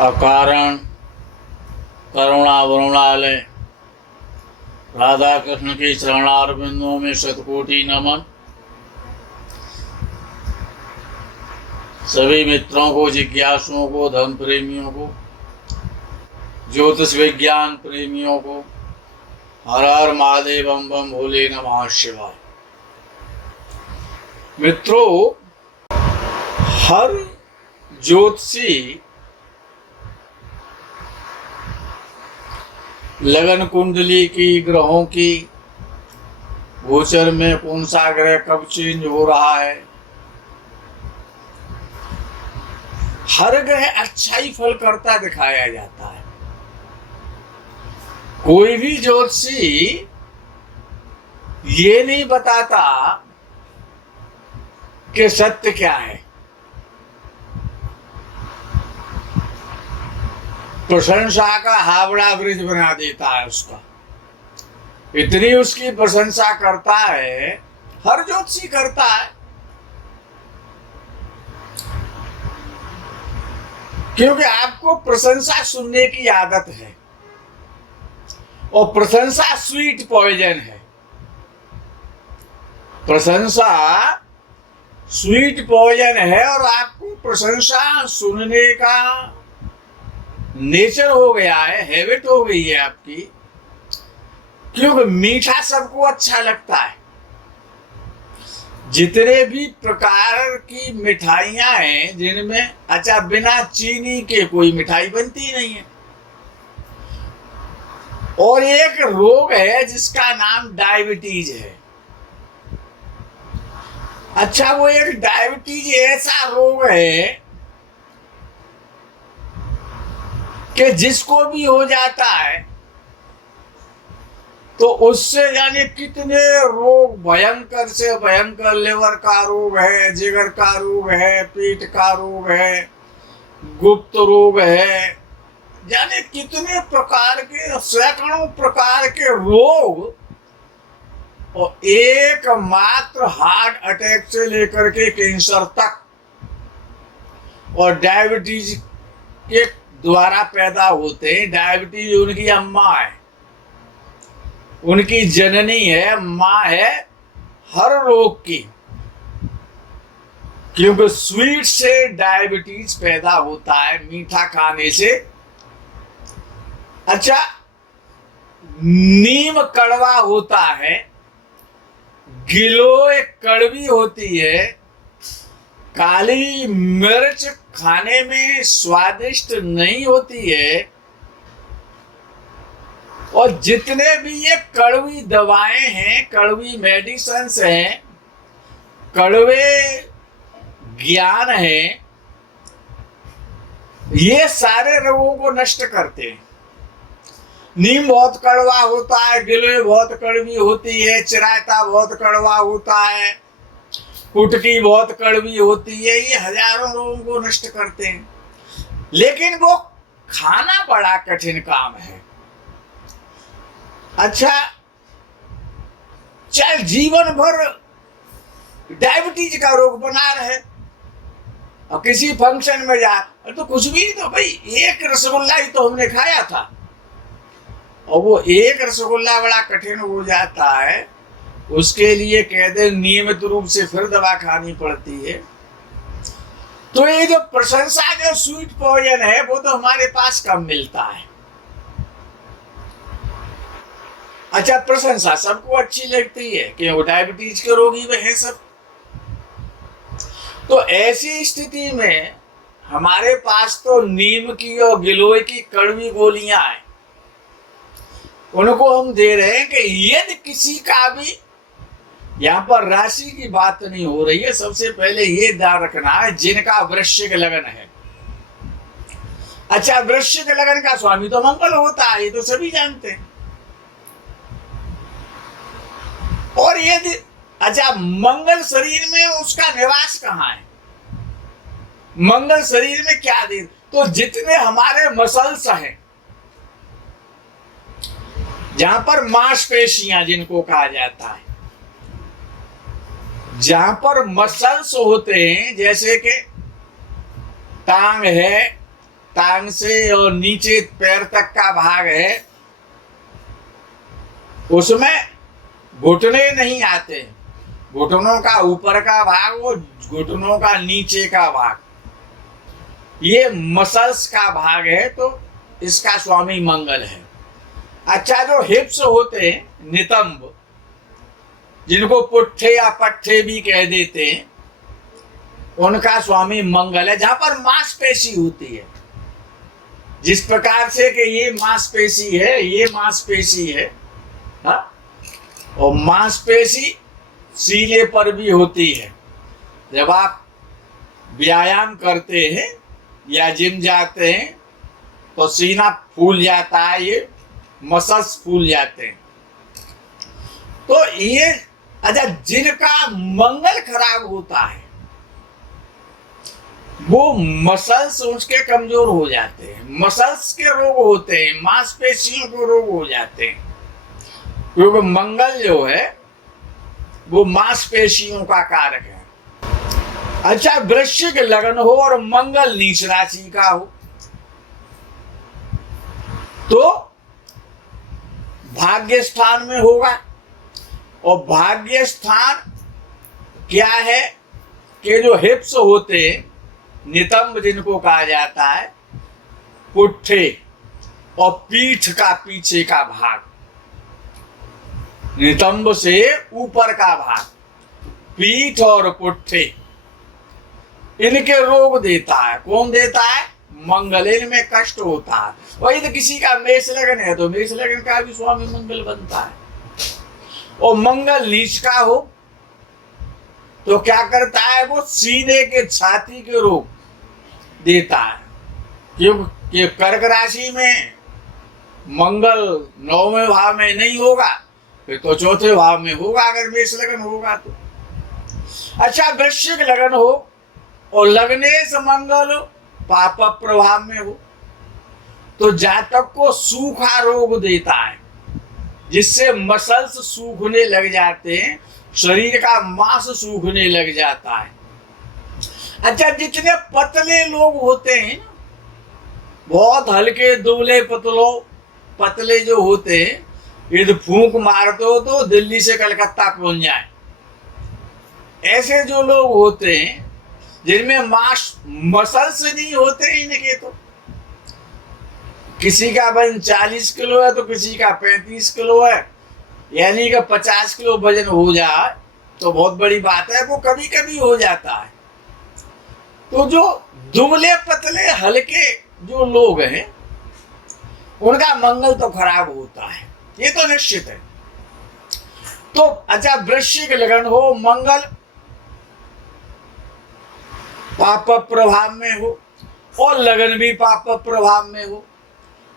अकारण करुणा वरुणालय राधा कृष्ण के चरणारविंदों में शतकोटि नमन। सभी मित्रों को, जिज्ञासुओं को, धर्म प्रेमियों को, ज्योतिष विज्ञान प्रेमियों को हर हर महादेव बम बम भोले नमः शिवाय। मित्रों, हर ज्योतिषी लगन कुंडली की, ग्रहों की, गोचर में कौन सा ग्रह कब चेंज हो रहा है, हर ग्रह अच्छा ही फल करता दिखाया जाता है। कोई भी ज्योतिषी ये नहीं बताता कि सत्य क्या है। प्रशंसा का हावड़ा ब्रिज बना देता है उसका। इतनी उसकी प्रशंसा करता है, हर ज्योतिषी करता है, क्योंकि आपको प्रशंसा सुनने की आदत है और प्रशंसा स्वीट पॉइजन है। प्रशंसा स्वीट पॉइजन है और आपको प्रशंसा सुनने का नेचर हो गया है, हैबिट हो गई है आपकी, क्योंकि मीठा सबको अच्छा लगता है। जितने भी प्रकार की मिठाइयां हैं जिनमें अच्छा बिना चीनी के कोई मिठाई बनती नहीं है। और एक रोग है जिसका नाम डायबिटीज है। अच्छा, वो एक डायबिटीज ऐसा रोग है कि जिसको भी हो जाता है तो उससे जाने कितने रोग, भयंकर से भयंकर, लिवर का रोग है, जिगर का रोग है, पेट का रोग है, गुप्त रोग है, जाने कितने प्रकार के, सैकड़ों प्रकार के रोग, और एकमात्र हार्ट अटैक से लेकर के कैंसर तक, और डायबिटीज के द्वारा पैदा होते हैं। डायबिटीज उनकी अम्मा है, उनकी जननी है, माँ है हर रोग की, क्योंकि स्वीट से डायबिटीज पैदा होता है, मीठा खाने से। अच्छा, नीम कड़वा होता है, गिलोय कड़वी होती है, काली मिर्च खाने में स्वादिष्ट नहीं होती है, और जितने भी ये कड़वी दवाएं हैं, कड़वी मेडिसिन्स हैं, कड़वे ज्ञान हैं, ये सारे रोगों को नष्ट करते हैं। नीम बहुत कड़वा होता है, गिलोय बहुत कड़वी होती है, चिरायता बहुत कड़वा होता है, कुटकी बहुत कड़वी होती है, ये हजारों रोगों को नष्ट करते हैं। लेकिन वो खाना बड़ा कठिन काम है। अच्छा, चाहे जीवन भर डायबिटीज का रोग बना रहे और किसी फंक्शन में जा तो कुछ भी, तो भाई एक रसगुल्ला ही तो हमने खाया था, और वो एक रसगुल्ला बड़ा कठिन हो जाता है, उसके लिए कहते हैं नियमित रूप से फिर दवा खानी पड़ती है। तो ये जो प्रशंसा, जो स्वीट पॉइजन है, वो तो हमारे पास कम मिलता है। अच्छा, प्रशंसा सबको अच्छी लगती है कि वो डायबिटीज के रोगी में है सब। तो ऐसी स्थिति में हमारे पास तो नीम की और गिलोय की कड़वी गोलियां हैं, उनको हम दे रहे हैं कि यदि किसी का भी, यहाँ पर राशि की बात नहीं हो रही है, सबसे पहले ये ध्यान रखना है जिनका वृश्चिक लगन है। अच्छा, वृश्चिक लगन का स्वामी तो मंगल होता है, ये तो सभी जानते हैं। और यदि अच्छा, मंगल शरीर में उसका निवास कहाँ है, मंगल शरीर में क्या दे, तो जितने हमारे मसल्स हैं, जहां पर मांसपेशियां जिनको कहा जाता है, जहां पर मसल्स होते हैं, जैसे कि टांग है, टांग से और नीचे पैर तक का भाग है, उसमें घुटने नहीं आते। घुटनों का ऊपर का भाग और घुटनों का नीचे का भाग, ये मसल्स का भाग है, तो इसका स्वामी मंगल है। अच्छा, जो हिप्स होते हैं, नितंब, जिनको पुट्ठे या पट्ठे भी कह देते हैं, उनका स्वामी मंगल है। जहां पर मांसपेशी होती है, जिस प्रकार से कि ये मांसपेशी है, ये मांसपेशी है, हाँ? और मांसपेशी सीने पर भी होती है। जब आप व्यायाम करते हैं या जिम जाते हैं तो सीना फूल जाता है, ये मसल्स फूल जाते हैं। तो ये, अच्छा, जिनका मंगल खराब होता है वो मसल्स उसके कमजोर हो जाते हैं, मसल्स के रोग होते हैं, मांसपेशियों को रोग हो जाते हैं, क्योंकि मंगल जो है वो मांसपेशियों का कारक है। अच्छा, वृश्चिक लग्न हो और मंगल नीच राशि का हो तो भाग्य स्थान में होगा। और भाग्य स्थान क्या है कि जो हिप्स होते, नितंब जिनको कहा जाता है, पुट्ठे और पीठ का पीछे का भाग, नितंब से ऊपर का भाग, पीठ और पुट्ठे, इनके रोग देता है। कौन देता है? मंगल। इनमें कष्ट होता है। वही तो किसी का मेष लगन है तो मेष लगन का भी स्वामी मंगल बनता है। और मंगल नीच का हो तो क्या करता है? वो सीने के, छाती के रोग देता है। क्योंकि कर्क राशि में मंगल 9वें भाव में नहीं होगा, फिर तो 4थे भाव में होगा अगर मेष लगन होगा तो। अच्छा, वृश्चिक लगन हो और लग्नेश मंगल पाप प्रभाव में हो तो जातक को सूखा रोग देता है, जिससे मसल्स सूखने लग जाते हैं, शरीर का मांस सूखने लग जाता है। अच्छा, जितने पतले लोग होते हैं, बहुत हल्के दुबले पतले जो होते हैं, यदि फूंक मार दो तो दिल्ली से कलकत्ता पहुंच जाए, ऐसे जो लोग होते हैं जिनमें मसल्स नहीं होते इनके, तो किसी का वजन 40 किलो है तो किसी का 35 किलो है, यानी कि 50 किलो वजन हो जाए तो बहुत बड़ी बात है। वो कभी कभी हो जाता है। तो जो दुबले पतले हल्के जो लोग हैं उनका मंगल तो खराब होता है, ये तो निश्चित है। तो अच्छा, वृश्चिक लगन हो, मंगल पाप प्रभाव में हो और लगन भी पाप प्रभाव में हो।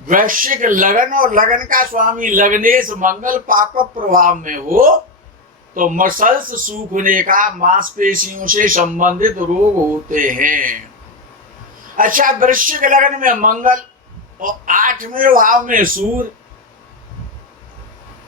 वृश्चिक लगन और लगन का स्वामी लग्नेश मंगल पाप प्रभाव में हो तो मसल्स सूखने का, मांसपेशियों से संबंधित रोग होते हैं। अच्छा, वृश्चिक लगन में मंगल और 8वें भाव में सूर्य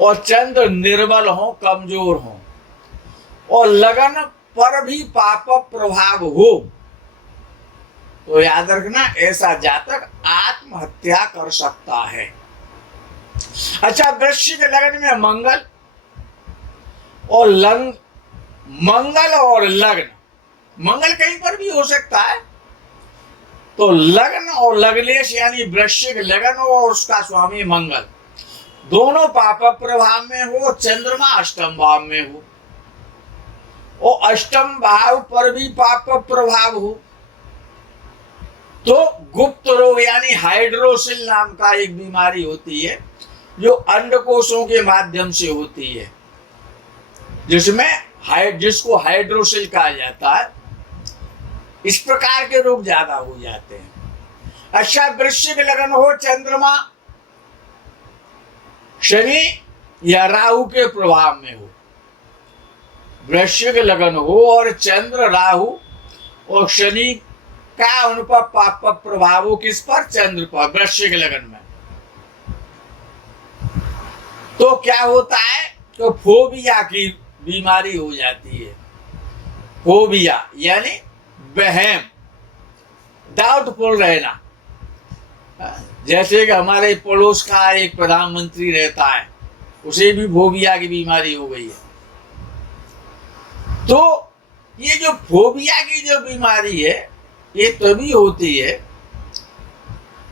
और चंद्र निर्बल हो, कमजोर हो और लगन पर भी पाप प्रभाव हो तो याद रखना, ऐसा जातक आत्महत्या कर सकता है। अच्छा, वृश्चिक लगन में मंगल और लग्न, मंगल कहीं पर भी हो सकता है, तो लग्न और लग्नेश यानी वृश्चिक लगन हो और उसका स्वामी मंगल दोनों पाप प्रभाव में हो, चंद्रमा अष्टम भाव में हो और अष्टम भाव पर भी पाप प्रभाव हो तो गुप्त रोग यानी हाइड्रोसिल नाम का एक बीमारी होती है जो अंडकोशों के माध्यम से होती है, जिसको हाइड्रोसिल कहा जाता है। इस प्रकार के रोग ज्यादा हो जाते हैं। अच्छा, वृश्चिक लगन हो, चंद्रमा शनि या राहु के प्रभाव में हो, वृश्चिक लगन हो और चंद्र, राहु और शनि का उन पर पाप प्रभाव हो, किस पर? चंद्र पर, वृश्चिक लगन में। तो क्या होता है? तो फोबिया की बीमारी हो जाती है। फोबिया यानी वहम, डाउटफुल रहना, जैसे कि हमारे पड़ोस का एक प्रधानमंत्री रहता है, उसे भी फोबिया की बीमारी हो गई है। तो ये जो फोबिया की जो बीमारी है, ये तभी होती है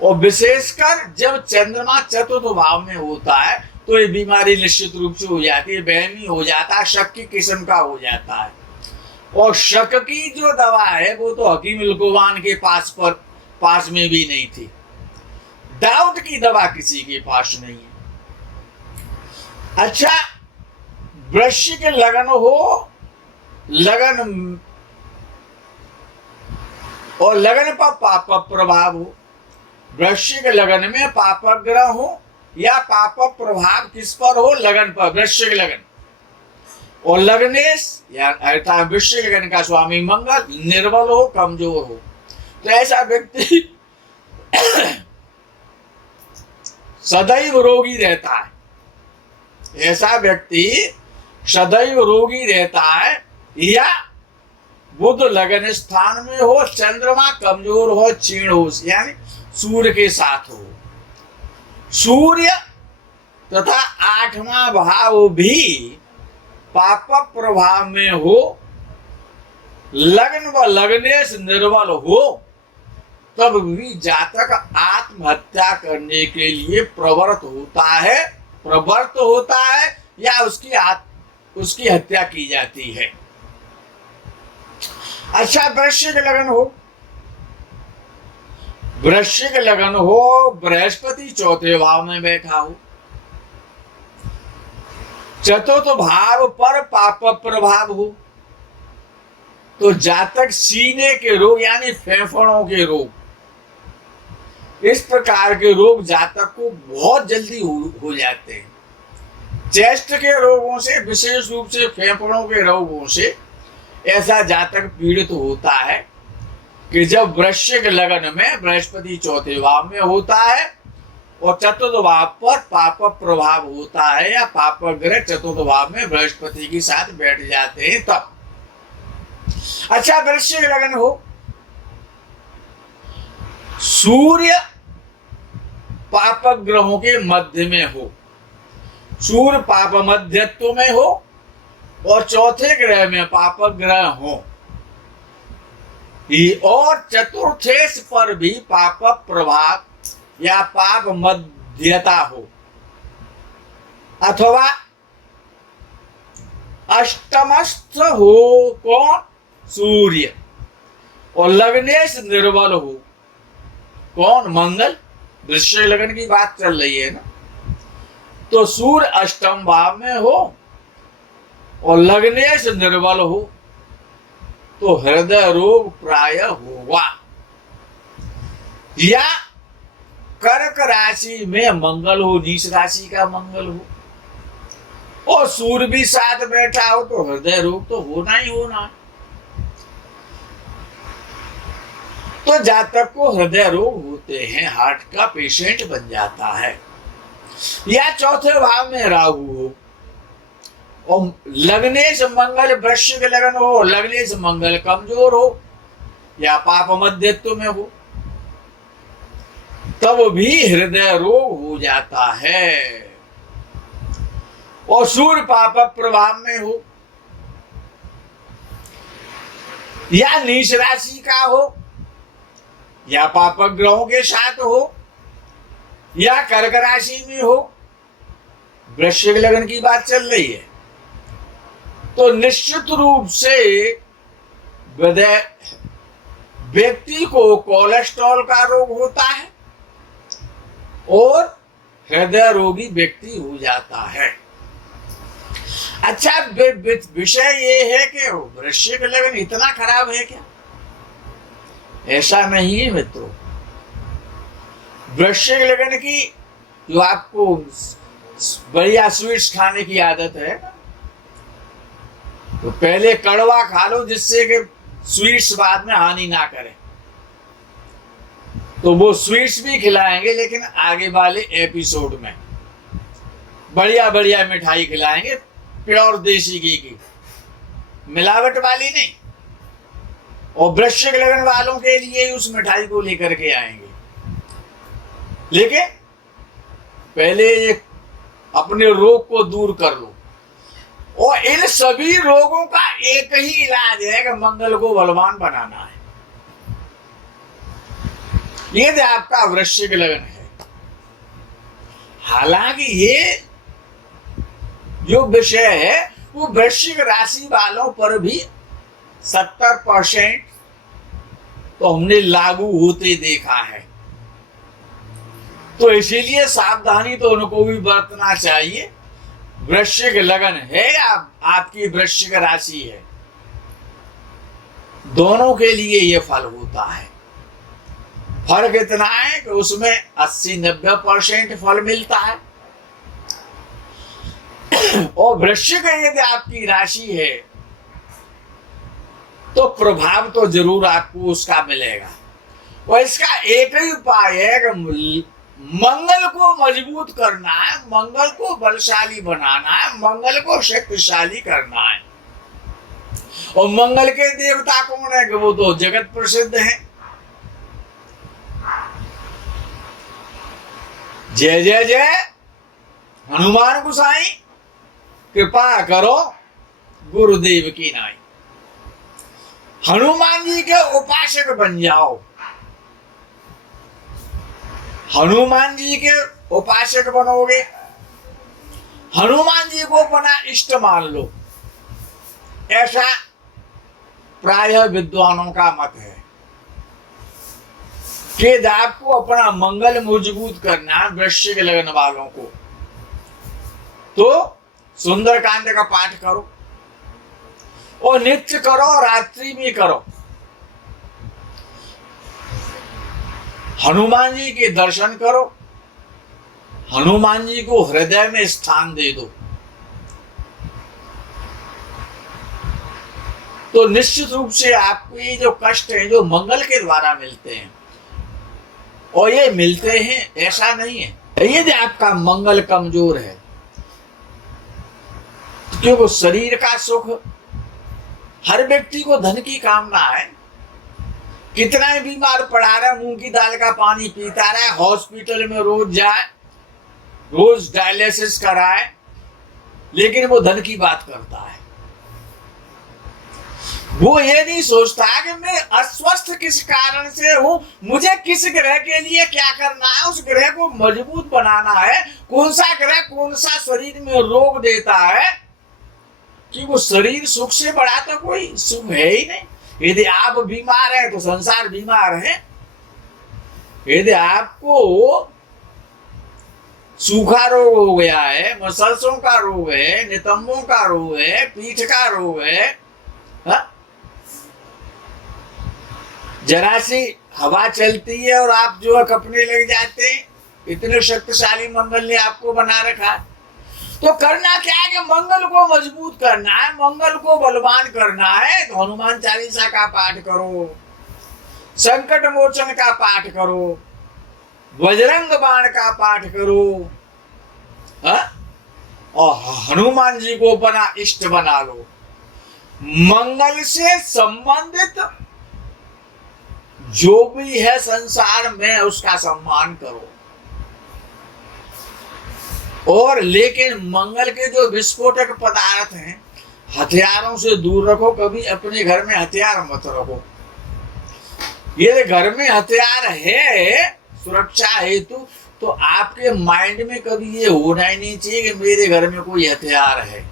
और विशेषकर जब चंद्रमा चतुर्थ भाव में होता है, तो ये बीमारी निश्चित रूप से हो जाती है, वहमी हो जाता है, शक की किस्म का हो जाता है। और शक की जो दवा है वो तो हकीम लुकमान के पास में भी नहीं थी। डाउट की दवा किसी के पास नहीं है। अच्छा, वृश्चिक लगन हो, लगन और लगन पर पाप प्रभाव हो, वृश्चिक लगन में पाप ग्रह हो या पाप प्रभाव किस पर हो, लगन पर, वृश्चिक लगन। और लग्नेश या अर्थात वृश्चिक लगन का स्वामी मंगल निर्बल हो, कमजोर हो, तो ऐसा व्यक्ति सदैव रोगी रहता है। ऐसा व्यक्ति सदैव रोगी रहता है। या बुध लगन स्थान में हो, चंद्रमा कमजोर हो, क्षीण हो, यानी सूर्य के साथ हो, सूर्य तथा 8वां भाव भी पाप प्रभाव में हो, लग्न व लग्नेश निर्बल हो, तब भी जातक आत्महत्या करने के लिए प्रवृत्त होता है या उसकी हत्या की जाती है। अच्छा, वृश्चिक लगन हो, बृहस्पति चौथे भाव में बैठा हो, चतुर्थ भाव पर पाप प्रभाव हो, तो जातक सीने के रोग यानी फेफड़ों के रोग, इस प्रकार के रोग जातक को बहुत जल्दी हो जाते हैं। चेस्ट के रोगों से, विशेष रूप से फेफड़ों के रोगों से ऐसा जातक पीड़ित होता है कि जब वृश्चिक लगन में बृहस्पति चौथे भाव में होता है और चतुर्थ भाव पर पाप प्रभाव होता है या पाप ग्रह चतुर्थ भाव में बृहस्पति के साथ बैठ जाते हैं तब। अच्छा, वृश्चिक लगन हो, सूर्य पाप ग्रहों के मध्य में हो, सूर्य पाप मध्यत्व में हो और चौथे ग्रह में पाप ग्रह हो, और चतुर्थेश पर भी पाप प्रभाव या पाप मध्यता हो, अथवा अष्टमस्थ हो, कौन, सूर्य, और लग्नेश निर्बल हो, कौन, मंगल। वृश्चिक लगन की बात चल रही है ना, तो सूर्य अष्टम भाव में हो और लग्नेश निर्बल हो, तो हृदय रोग प्राय होगा। या कर्क राशि में मंगल हो, नीच राशि का मंगल हो और सूर्य भी साथ बैठा हो, तो हृदय रोग तो होना ही होना। तो जातक को हृदय रोग होते हैं, हार्ट का पेशेंट बन जाता है। या चौथे भाव में राहु हो और लग्नेश मंगल, वृश्चिक लगन हो, लग्नेश मंगल कमजोर हो या पाप मध्यत्व में हो, तब भी हृदय रोग हो जाता है। और सूर्य पाप प्रभाव में हो या नीच राशि का हो या पाप ग्रहों के साथ हो या कर्क राशि में हो, वृश्चिक लगन की बात चल रही है, तो निश्चित रूप से व्यक्ति को कोलेस्ट्रॉल का रोग होता है और हृदय रोगी व्यक्ति हो जाता है। अच्छा, विषय ये है कि वृश्चिक लगन इतना खराब है क्या? ऐसा नहीं है मित्रों। वृश्चिक लगन की जो आपको बढ़िया स्वीट्स खाने की आदत है, तो पहले कड़वा खा लो जिससे कि स्वीट्स बाद में हानि ना करे। तो वो स्वीट्स भी खिलाएंगे, लेकिन आगे वाले एपिसोड में बढ़िया बढ़िया मिठाई खिलाएंगे, प्योर देसी घी की, मिलावट वाली नहीं। और वृश्चिक लगन वालों के लिए उस मिठाई को लेकर के आएंगे। लेकिन पहले ये अपने रोग को दूर कर लो। और इन सभी रोगों का एक ही इलाज है कि मंगल को बलवान बनाना है। ये आपका वृश्चिक लगन है। हालांकि ये जो विषय है वो वृश्चिक राशि वालों पर भी 70% तो हमने लागू होते देखा है। तो इसीलिए सावधानी तो उनको भी बरतना चाहिए। वृश्चिक लगन है या आपकी वृश्चिक राशि है, दोनों के लिए ये फल होता है। फर्क इतना है कि उसमें 80-90% फल मिलता है, और वृश्चिक यदि आपकी राशि है तो प्रभाव तो जरूर आपको उसका मिलेगा। और इसका एक ही उपाय है कि मंगल को मजबूत करना है, मंगल को बलशाली बनाना है, मंगल को शक्तिशाली करना है। और मंगल के देवता कौन है कि वो तो जगत प्रसिद्ध है। जय जय जय हनुमान गोसाई, कृपा करो गुरुदेव की नाई। हनुमान जी के उपासक बन जाओ, हनुमान जी के उपासक बनोगे, हनुमान जी को अपना इष्ट मान लो, ऐसा प्रायः विद्वानों का मत है कि आपको अपना मंगल मजबूत करना है। वृश्चिक लगन वालों को तो सुंदरकांड का पाठ करो, और नित्य करो, रात्रि में करो। हनुमान जी के दर्शन करो, हनुमान जी को हृदय में स्थान दे दो, तो निश्चित रूप से आपको ये जो कष्ट है जो मंगल के द्वारा मिलते हैं, और ये मिलते हैं ऐसा नहीं है। यदि आपका मंगल कमजोर है, क्योंकि शरीर का सुख, हर व्यक्ति को धन की कामना है। कितना ही बीमार पड़ा रहा, मूंग की दाल का पानी पीता रहा, हॉस्पिटल में रोज जाए, रोज डायलिसिस कराए, लेकिन वो धन की बात करता है। वो ये नहीं सोचता कि मैं अस्वस्थ किस कारण से हूं, मुझे किस ग्रह के लिए क्या करना है, उस ग्रह को मजबूत बनाना है। कौन सा ग्रह कौन सा शरीर में रोग देता है, कि वो शरीर सुख से बड़ा तो कोई सुख है ही नहीं। यदि आप बीमार हैं तो संसार बीमार है। यदि आपको सूखा रोग हो गया है, मसल्सों का रोग है, नितंबों का रोग है, पीठ का रोग है, जरा सी हवा चलती है और आप जो है कपने लग जाते हैं। इतने शक्तिशाली मंगल ने आपको बना रखा है। तो करना क्या है कि मंगल को मजबूत करना है, मंगल को बलवान करना है। तो हनुमान चालीसा का पाठ करो, संकट मोचन का पाठ करो, बजरंग बाण का पाठ करो, और हनुमान जी को अपना इष्ट बना लो। मंगल से संबंधित जो भी है संसार में उसका सम्मान करो। और लेकिन मंगल के जो विस्फोटक पदार्थ हैं, हथियारों से दूर रखो। कभी अपने घर में हथियार मत रखो। ये घर में हथियार है सुरक्षा हेतु, तो आपके माइंड में कभी ये होना ही नहीं चाहिए कि मेरे घर में कोई हथियार है।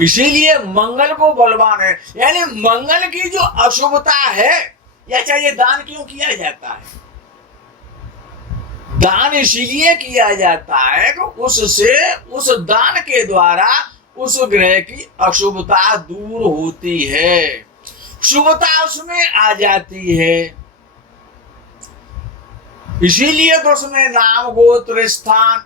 इसीलिए मंगल को बलवान है, यानी मंगल की जो अशुभता है, या चाहिए दान क्यों किया जाता है? दान इसीलिए किया जाता है कि उससे, उस दान के द्वारा उस ग्रह की अशुभता दूर होती है, शुभता उसमें आ जाती है। इसीलिए तो उसमें नाम गोत्र स्थान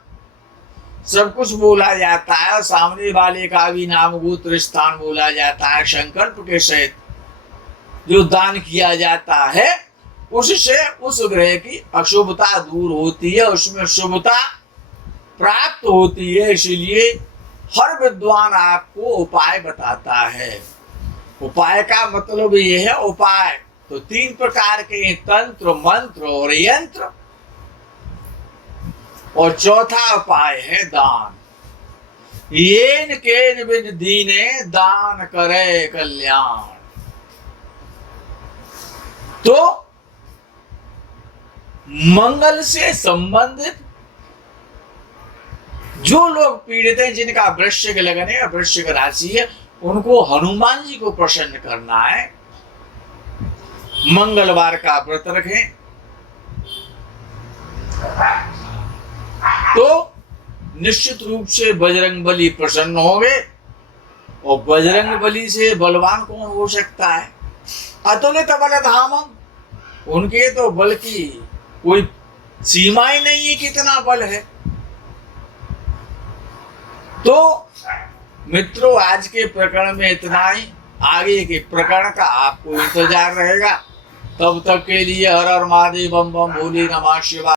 सब कुछ बोला जाता है। सामने वाले का भी नाम गोत्र स्थान बोला जाता है। संकल्प के सहित जो दान किया जाता है उससे उस ग्रह की अशुभता दूर होती है, उसमें शुभता प्राप्त होती है। इसीलिए हर विद्वान आपको उपाय बताता है। उपाय का मतलब ये है, उपाय तो 3 प्रकार के तंत्र, मंत्र और यंत्र। और चौथा उपाय है दान। येन केन बिन दीने दान करे कल्याण। तो मंगल से संबंधित जो लोग पीड़ित हैं, जिनका वृश्चिक लगन है, वृश्चिक राशि है, उनको हनुमान जी को प्रसन्न करना है। मंगलवार का व्रत रखें तो निश्चित रूप से बजरंगबली प्रसन्न होंगे। और बजरंगबली से बलवान कौन हो सकता है? अतुलित बलधामम, उनके तो बल की कोई सीमा ही नहीं है, कितना बल है। तो मित्रों, आज के प्रकरण में इतना ही। आगे के प्रकरण का आपको इंतजार रहेगा। तब तक के लिए हर हर महादेव, बम बम भोले नमः शिवाय।